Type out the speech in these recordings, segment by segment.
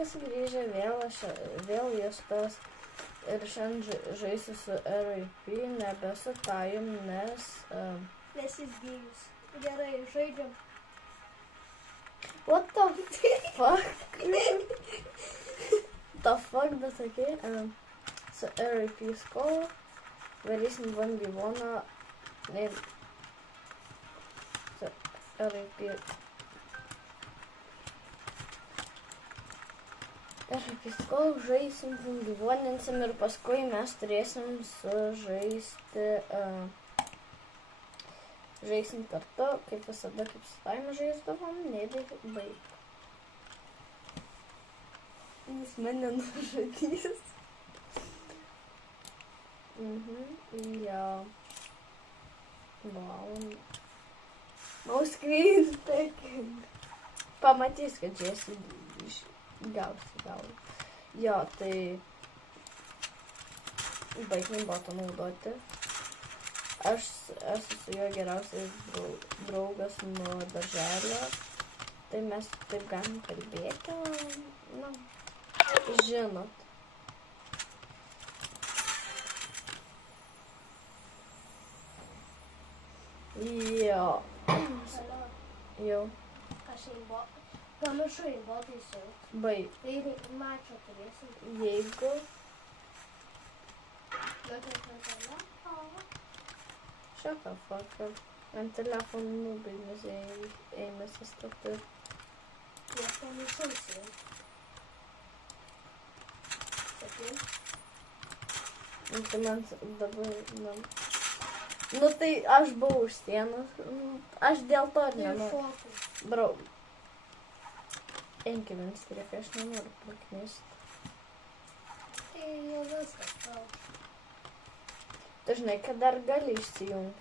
Sveiki sugrįžę vėl ieškos ir šiandien žaisiu su RIP, nebesu tajum, nes jis gėjus. Gerai, žaidžiam. What the fuck? The fuck, bet okay. Su RIP skola varysim 1v1 ir su RIP kol žaisim, gyvoninsim ir paskui mes turėsim sužaisti, žaisim kartu, kaip visada, kaip su Taime žaisdavom, nereikia baigti. Jis mane nužudys. Jo. Wow. No screen taking. Pamatys, kad Jesse gausi. Jo, tai baigim botą naudoti. Aš esu su juo geriausias draugas nuo darželio. Tai mes taip galim kalbėti, na, žinot. Jo. Jau. Panašu į botai siūt. Baig. Tai mačo turėsim. Jeigu. Shut the fuck up. Ant telefonų nubaignės ėmėsi statu. Jie panašu siūt. Sakai? Tai man dabar... Nu tai aš buvau už sienos. Aš dėl to ir nenoriu. Brau. Enkį vienas turėk, aš nenoriu praknėsti. Tai jau viskas tau. Tu žinai, kad dar gali išsijungti.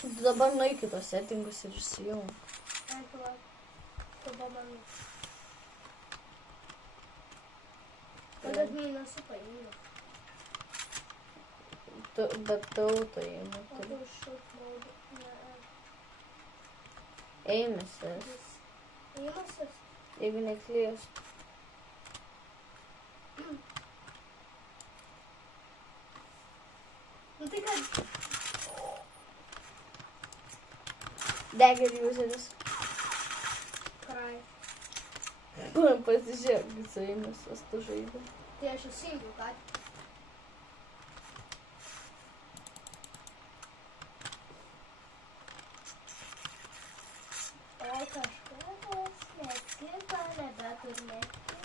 Tu dabar nueik į tos settingus ir išsijung. Ai, tu pamanu. Tada nesu paėmęs. Bet tautai, O tu šut mode. Ėmėsis. Ėmėsis? Jeigu neklystu. Nu tai kad... Dagger useris. Krai. Pasižiūrėk, su ėmėsis tu žaidė. Tai aš įsijungiu, kad... O kažkas neatskirta, nebetur neatskirta.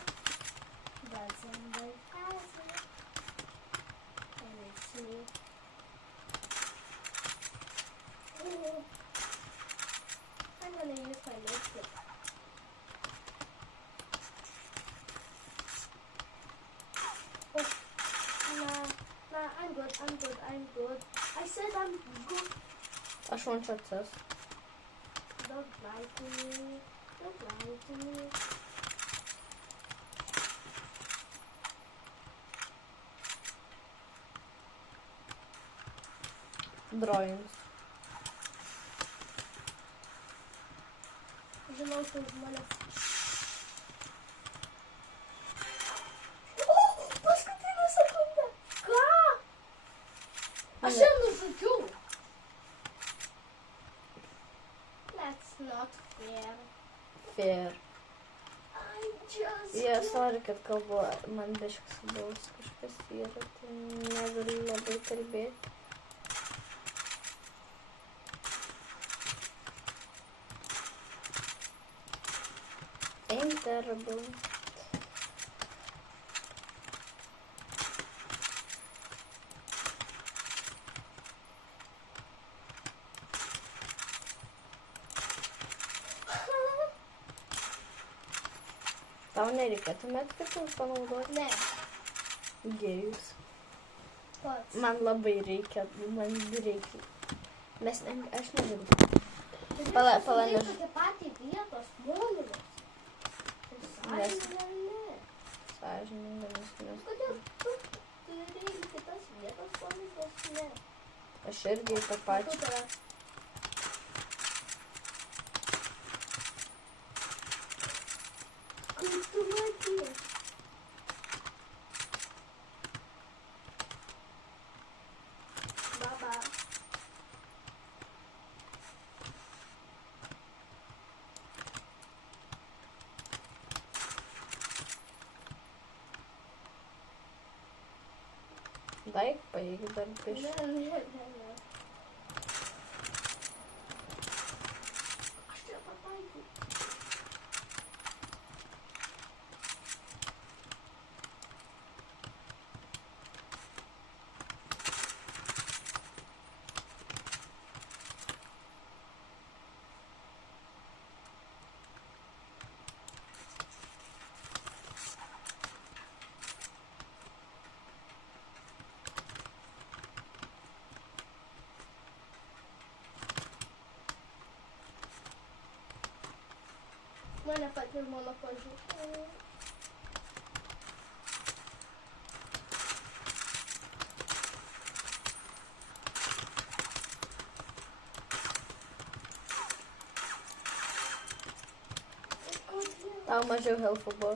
Bet zendai kasai. Elėsiai. I'm gonna use my lipstick. Nah, I'm good. I said I'm good. Aš one-shot sus. Don't lie to me. Drawings. Žinau, kad žmonės... Paskutinę sekundę! Ką? Aš ją nužudžiau. That's not fair. Fair. I just... Jie, sorry, kad kalbu, man biškas bus kažkas yra, tai negaliu labai kalbėti. Ain't terrible. Tau nereikėtų medkitus panaudoti? Ne. Gėjus. Pats. Man labai reikia, Mes aš negaliu. Pala, Nes... Tokie patį vietos nuomonės. Sąžininga, nes... Kodėl tu turi kitas vietos nuomonės, ne? Aš irgi tą pačią. Nepataik, paeik dar piš. Ne. Aš čia pataikiau. Mane pati mano pažiūrė. Tau mažiau health'o buvo.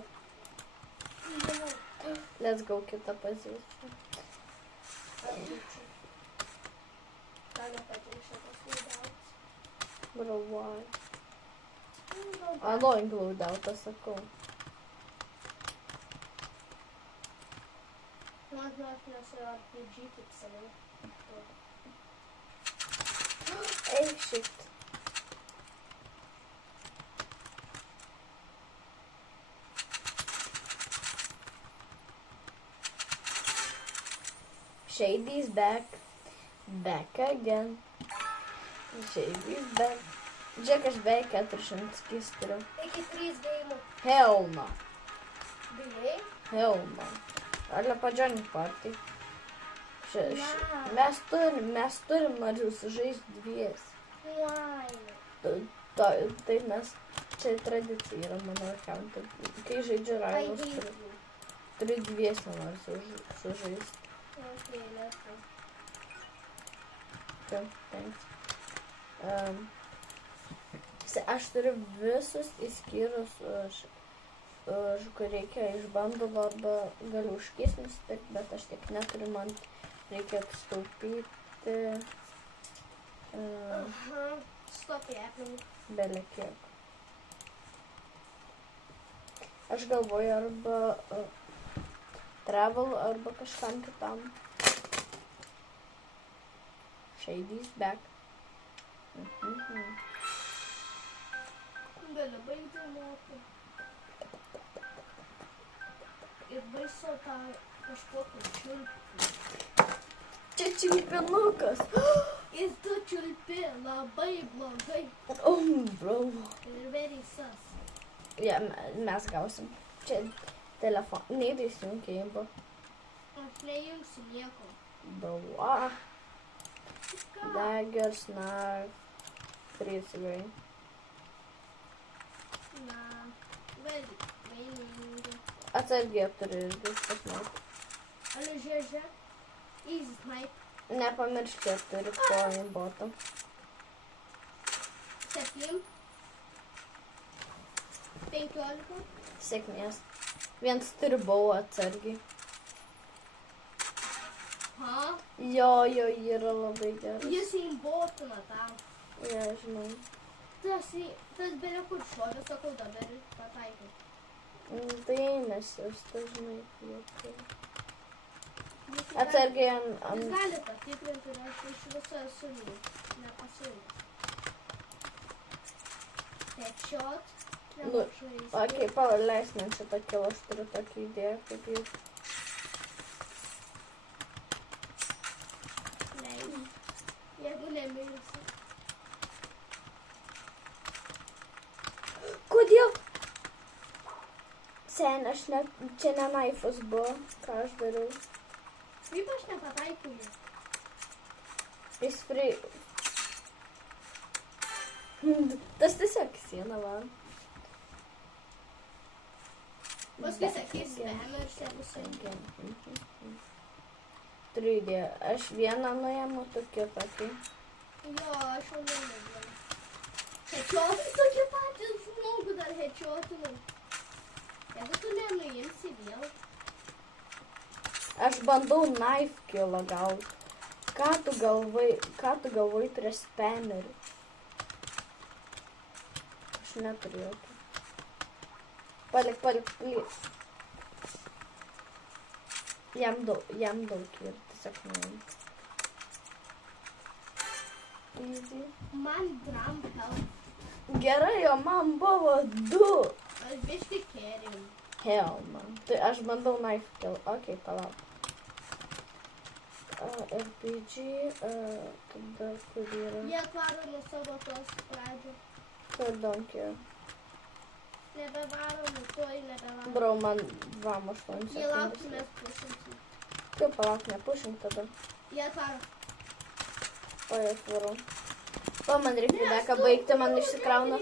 Let's go kitą poziciją. Mane pati šitas laidautas. Bro, why? Annoying loadoutą sakau. Man nesu RPG kaip seniau. Eik shift. Shady's back. Back again. Shady's back. Žiūrėk, aš beveik 400 skis turiu. Iki 3 gėjimų. Hell no. Bijai? Hell no. Arba padžionik party. Mes turim narius žaisti dvies. Why? Tai mes, čia tradicija yra mano account'e. Kai žaidžiu I Rivals, hate you. turiu dviesi narius sužaisti. Okay, let's go. Okay, thanks. Aš turiu visus įskyrus, kur reikia iš bandulo arba galiu užkis nusipirkti, bet aš tiek neturiu, man reikia apstaupyti Stop yapping. belė kiek. Aš galvoju arba travel arba kažkam kitam. Shady's back. Gali baigti mokyti. Ir baisu tą kažkokį čiulpį. Čia čiulpinukas. Ir tu čiulpi labai blogai. Oh, bro. Ir very sus. Ja, mes gausim. Čia telefoną. Neįsijungia imbo. Aš nejungsiu nieko. Bro. Ką? Daggers, knife. 3 cigarai. Na, very meaning. Atsargiai turi irgi pasmauk. Ale žiūrė, easy snipe. Nepamirškit, turi po imbotą. 7. 15. Sėkmės. Viens turi bau atsargiai. Ha? Jo, yra labai geras. Jis imbotina tam. Ja, žinau. Tas belia kur šovė, sakau, dabar ir pataikiau. Tai einasius, dažnai kvietė. Atsargiai Jūs ant... gali patikrinti, ir aš iš viso esu nepasiūlęs. Headshot. Nu, okei, paleis man šitą kilą, aš turiu tokį idėją, kaip jūs. Jeigu nemirsi. Kodėl? Sen, aš ne... Čia ne naifas buvo, ką aš dariau. Kaip aš nepataikiau jų? Jis free... Tas tiesiog siena, man. Paskui sakys spamą ir sebusai. Turiu idėją. Aš vieną nuėmu, tu kitą, kai. Jo, aš jau nenubėjau. Headshot, tokie patys žmogų dar headshotinau. Jeigu tu nenuimsi vėl. Aš bandau knife killą gauti. Ką tu galvoj prieš spamerį? Aš neturiu jokio. Palik, please. Jam daug irtis. sėkmė. Easy. Man drum help. Gerai, o man buvo 2. Aš biškai kėriau. Hell, man. Tai aš bandau knife kill. Ok, palauk. RPG, tada kur yra? Jie atvaro nuo savo tos pradžių. I don't care. Nebevaro, nutuoj nebevaro. Bro, man 2-8 Jie lauktų, sekundės. mes pušinsim. Kaip palauk, nepušink tada. Jie atvaro. O, jau atvarau. O, man reikia deką baigti, man išsikrauna.